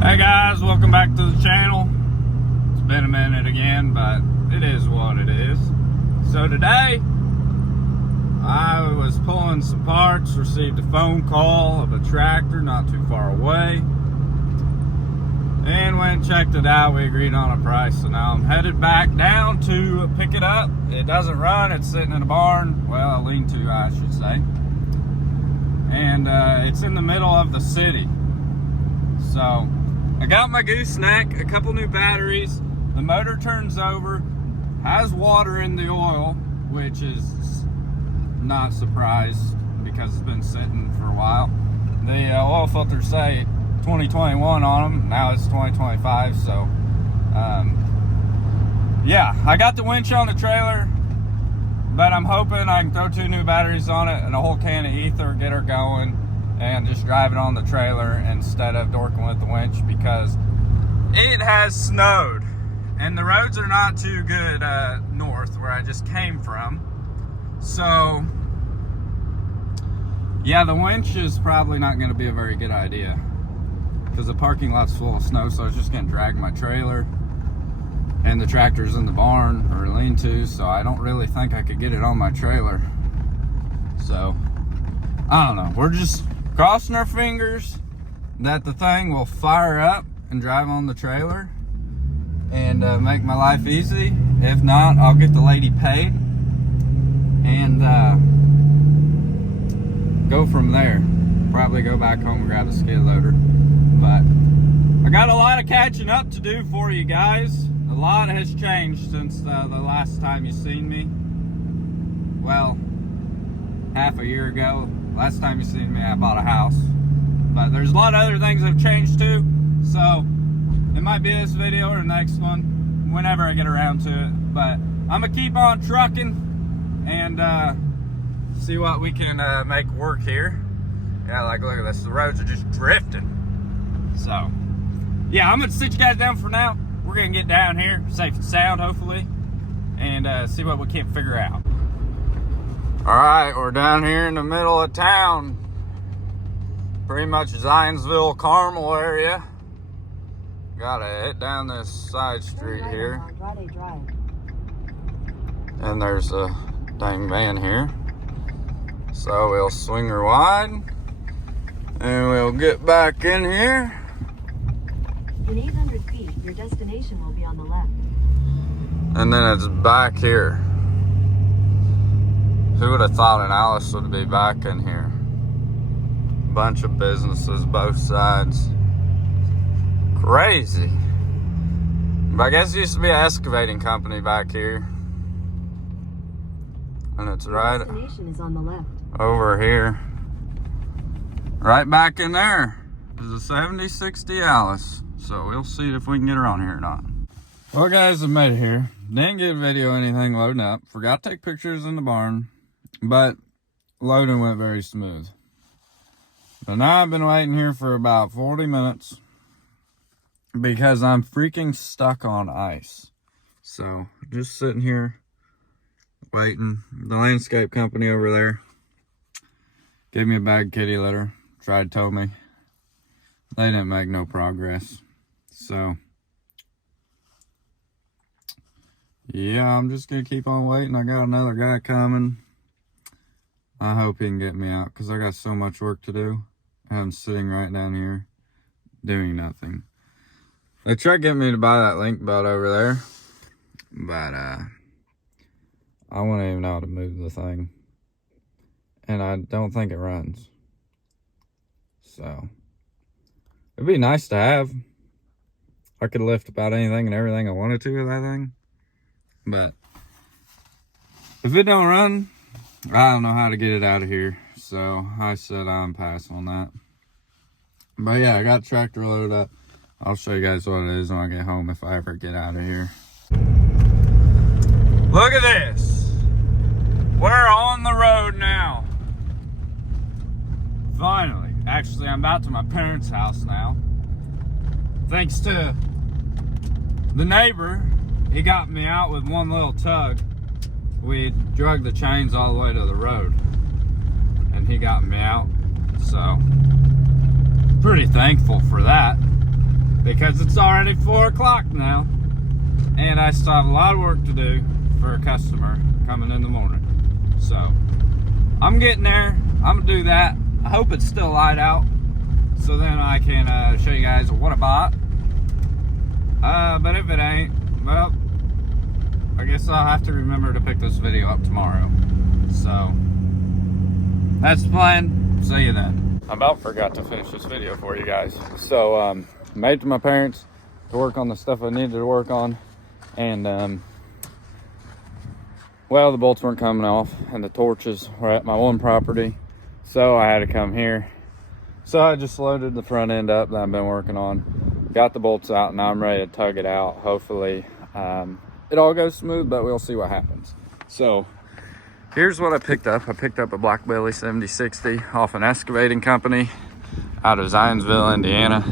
Hey guys, welcome back to the channel. It's been a minute again, but it is what it is. So today, I was pulling some parts, received a phone call of a tractor not too far away, and went and checked it out. We agreed on a price, so now I'm headed back down to pick it up. It doesn't run, it's sitting in a barn, well, a lean-to, I should say. And it's in the middle of the city. So I got my gooseneck, a couple new batteries, the motor turns over, has water in the oil, which is not surprised because it's been sitting for a while. The oil filters say 2021 on them, now it's 2025, so yeah, I got the winch on the trailer, but I'm hoping I can throw 2 new batteries on it and a whole can of ether, get her going, and just drive it on the trailer instead of dorking with the winch, because it has snowed and the roads are not too good north where I just came from. So yeah, the winch is probably not going to be a very good idea because the parking lot's full of snow, so I was just going to drag my trailer, and the tractor's in the barn or lean-to, so I don't really think I could get it on my trailer. So I don't know, we're just crossing our fingers that the thing will fire up and drive on the trailer and make my life easy. If not, I'll get the lady paid and go from there. Probably go back home and grab a skid loader. But I got a lot of catching up to do for you guys. A lot has changed since the last time you seen me. Well, half a year ago. Last time you seen me, I bought a house. But there's a lot of other things that have changed too. So it might be this video or the next one, whenever I get around to it. But I'm gonna keep on trucking and see what we can make work here. Yeah, like look at this, the roads are just drifting. So yeah, I'm gonna sit you guys down for now. We're gonna get down here, safe and sound hopefully, and see what we can figure out. All right, we're down here in the middle of town, pretty much Zionsville, Carmel area. Gotta hit down this side street here. And there's a dang van here. So we'll swing her wide and we'll get back in here. In 800 feet, your destination will be on the left. And then it's back here. Who would have thought an Alice would be back in here? Bunch of businesses, both sides. Crazy. But I guess it used to be an excavating company back here. And it's right Destination is on the left. over here. Right back in there is a 7060 Alice. So we'll see if we can get her on here or not. Well guys, I made it here. Didn't get a video or anything loading up. Forgot to take pictures in the barn. But loading went very smooth. So now I've been waiting here for about 40 minutes because I'm freaking stuck on ice. So just sitting here waiting. The landscape company over there gave me a bag kitty litter. Tried told me. They didn't make no progress. So yeah, I'm just gonna keep on waiting. I got another guy coming. I hope he can get me out because I got so much work to do. And I'm sitting right down here doing nothing. They tried getting me to buy that link belt over there, but I wouldn't even know how to move the thing. And I don't think it runs. So it'd be nice to have. I could lift about anything and everything I wanted to with that thing. But if it don't run, I don't know how to get it out of here. So I said I'm passing on that. But yeah, I got the tractor loaded up. I'll show you guys what it is when I get home if I ever get out of here. Look at this. We're on the road now. Finally. Actually, I'm about to my parents' house now. Thanks to the neighbor, he got me out with one little tug. We drug the chains all the way to the road and he got me out, so pretty thankful for that. because it's already 4 o'clock now, and I still have a lot of work to do for a customer coming in the morning. So I'm getting there. I'm gonna do that. I hope it's still light out, so then I can show you guys what I bought. But if it ain't, well, I guess I'll have to remember to pick this video up tomorrow. So that's the plan. See you then. I about forgot to finish this video for you guys. So made it to my parents to work on the stuff I needed to work on, and well, the bolts weren't coming off and the torches were at my one property, so I had to come here. So I just loaded the front end up that I've been working on, got the bolts out, and now I'm ready to tug it out. Hopefully it all goes smooth, but we'll see what happens. So here's what I picked up. I picked up a Black Belly 7060 off an excavating company out of Zionsville, Indiana.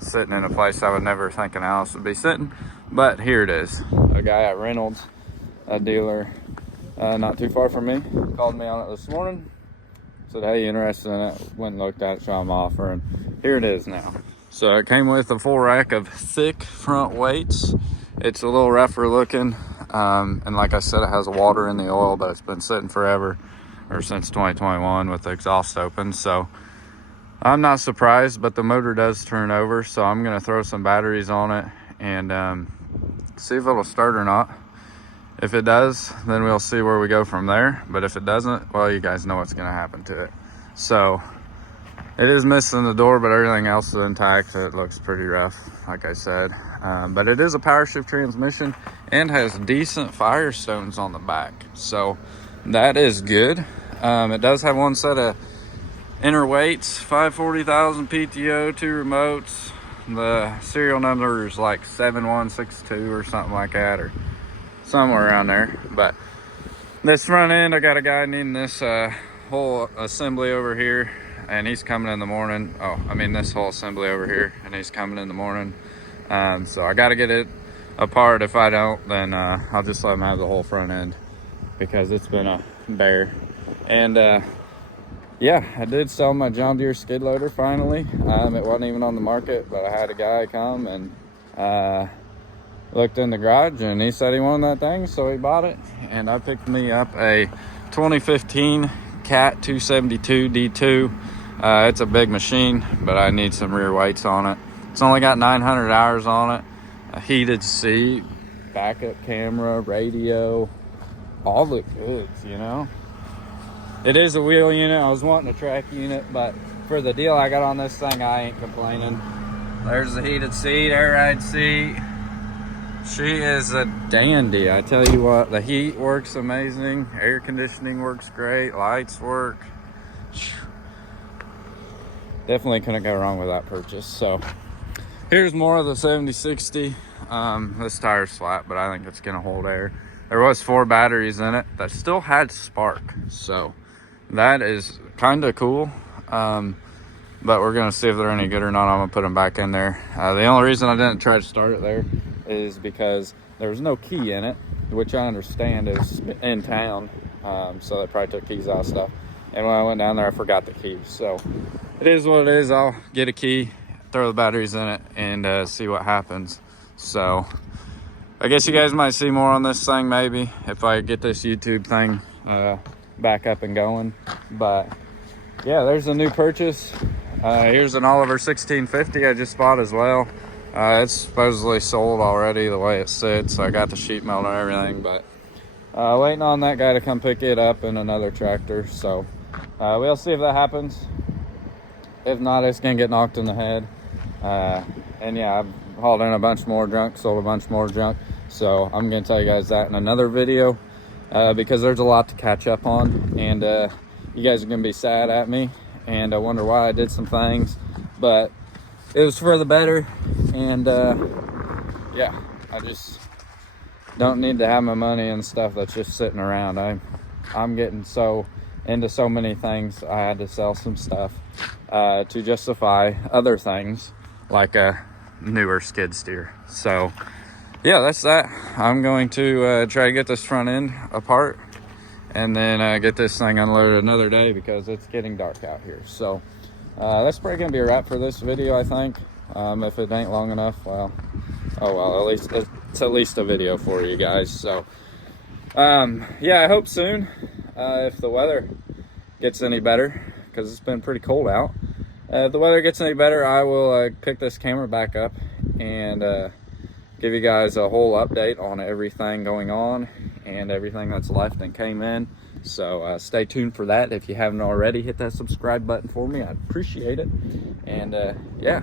Sitting in a place I would never think an Alice would be sitting, but here it is. A guy at Reynolds, a dealer not too far from me, called me on it this morning. Said, hey, you interested in it? Went and looked at it, saw him offer, and here it is now. So it came with a full rack of thick front weights. It's a little rougher looking, and like I said, it has water in the oil, but it's been sitting forever, or since 2021 with the exhaust open. So I'm not surprised, but the motor does turn over, so I'm gonna throw some batteries on it and see if it'll start or not. If it does, then we'll see where we go from there. But if it doesn't, well, you guys know what's gonna happen to it. So it is missing the door, but everything else is intact. It looks pretty rough, like I said. But it is a power shift transmission and has decent Firestones on the back. So that is good. It does have one set of inner weights, 540,000 PTO, 2 remotes. The serial number is like 7162 or something like that, or somewhere around there. But this front end, I got a guy needing this whole assembly over here, and he's coming in the morning. Oh, I mean this whole assembly over here, and he's coming in the morning. So I got to get it apart. If I don't, then I'll just let him have the whole front end, because it's been a bear. And yeah, I did sell my John Deere skid loader finally. It wasn't even on the market, but I had a guy come and looked in the garage, and he said he wanted that thing, so he bought it. And I picked me up a 2015 Cat 272 D2. It's a big machine, but I need some rear weights on it. It's only got 900 hours on it, a heated seat, backup camera, radio, all the goods, you know. It is a wheel unit. I was wanting a track unit, but for the deal I got on this thing, I ain't complaining. There's the heated seat, air ride seat. She is a dandy, I tell you what. The heat works amazing, air conditioning works great, lights work. Definitely couldn't go wrong with that purchase. So here's more of the 7060. This tire's flat, but I think it's gonna hold air. There was 4 batteries in it that still had spark, so that is kind of cool. But we're gonna see if they're any good or not. I'm gonna put them back in there. The only reason I didn't try to start it there is because there was no key in it, which I understand is in town, so they probably took keys out of stuff. And when I went down there, I forgot the keys. So it is what it is. I'll get a key, throw the batteries in it, and see what happens. So I guess you guys might see more on this thing maybe if I get this YouTube thing back up and going. But yeah, there's a new purchase. Here's an Oliver 1650 I just bought as well. It's supposedly sold already the way it sits. I got the sheet metal and everything, but waiting on that guy to come pick it up in another tractor. So we'll see if that happens. If not, it's gonna get knocked in the head. And yeah, I've hauled in a bunch more junk, sold a bunch more junk. So I'm gonna tell you guys that in another video, because there's a lot to catch up on, and you guys are gonna be sad at me, and I wonder why I did some things, but it was for the better. And yeah, I just don't need to have my money and stuff that's just sitting around. I'm getting so into so many things. I had to sell some stuff to justify other things, like a newer skid steer. So yeah, that's that. I'm going to try to get this front end apart, and then get this thing unloaded another day, because it's getting dark out here. So that's probably gonna be a wrap for this video, I think. If it ain't long enough, well, oh well, at least it's at least a video for you guys. So yeah, I hope soon, if the weather gets any better, because it's been pretty cold out. If the weather gets any better, I will pick this camera back up and give you guys a whole update on everything going on and everything that's left and came in. So stay tuned for that. If you haven't already, hit that subscribe button for me. I'd appreciate it. And yeah,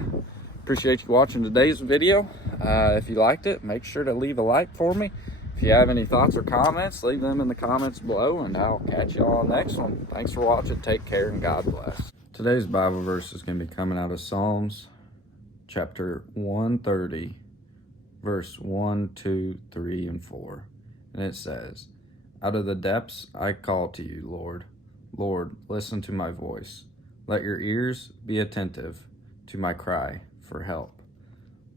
appreciate you watching today's video. If you liked it, make sure to leave a like for me. If you have any thoughts or comments, leave them in the comments below, and I'll catch you on the next one. Thanks for watching. Take care, and God bless. Today's Bible verse is going to be coming out of Psalms chapter 130, verse 1, 2, 3, and 4. And it says, "Out of the depths I call to you, Lord. Lord, listen to my voice. Let your ears be attentive to my cry for help.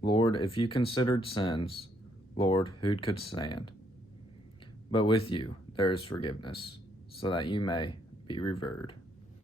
Lord, if you considered sins, Lord, who could stand? But with you there is forgiveness, so that you may be revered."